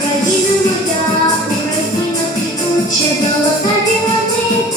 Країна моя, Україна квітуча, золота білоти,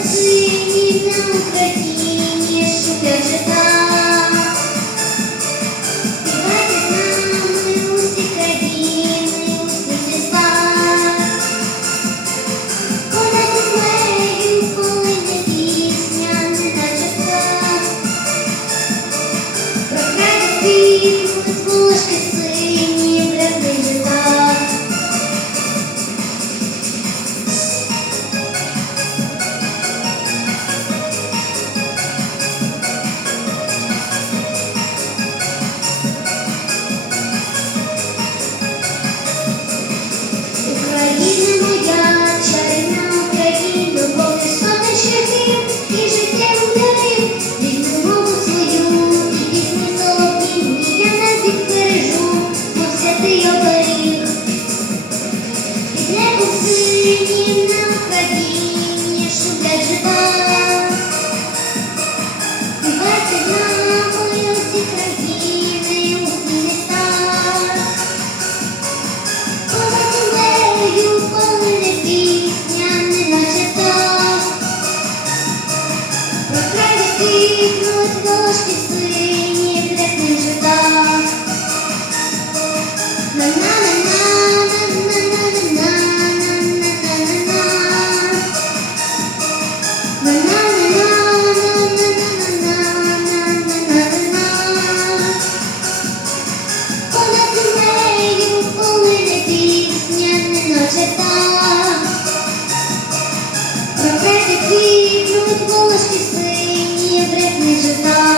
Україні, на Україні, життя вже так. Книжки сині для книжок. Про квітнуть волошки сині, брехні жита.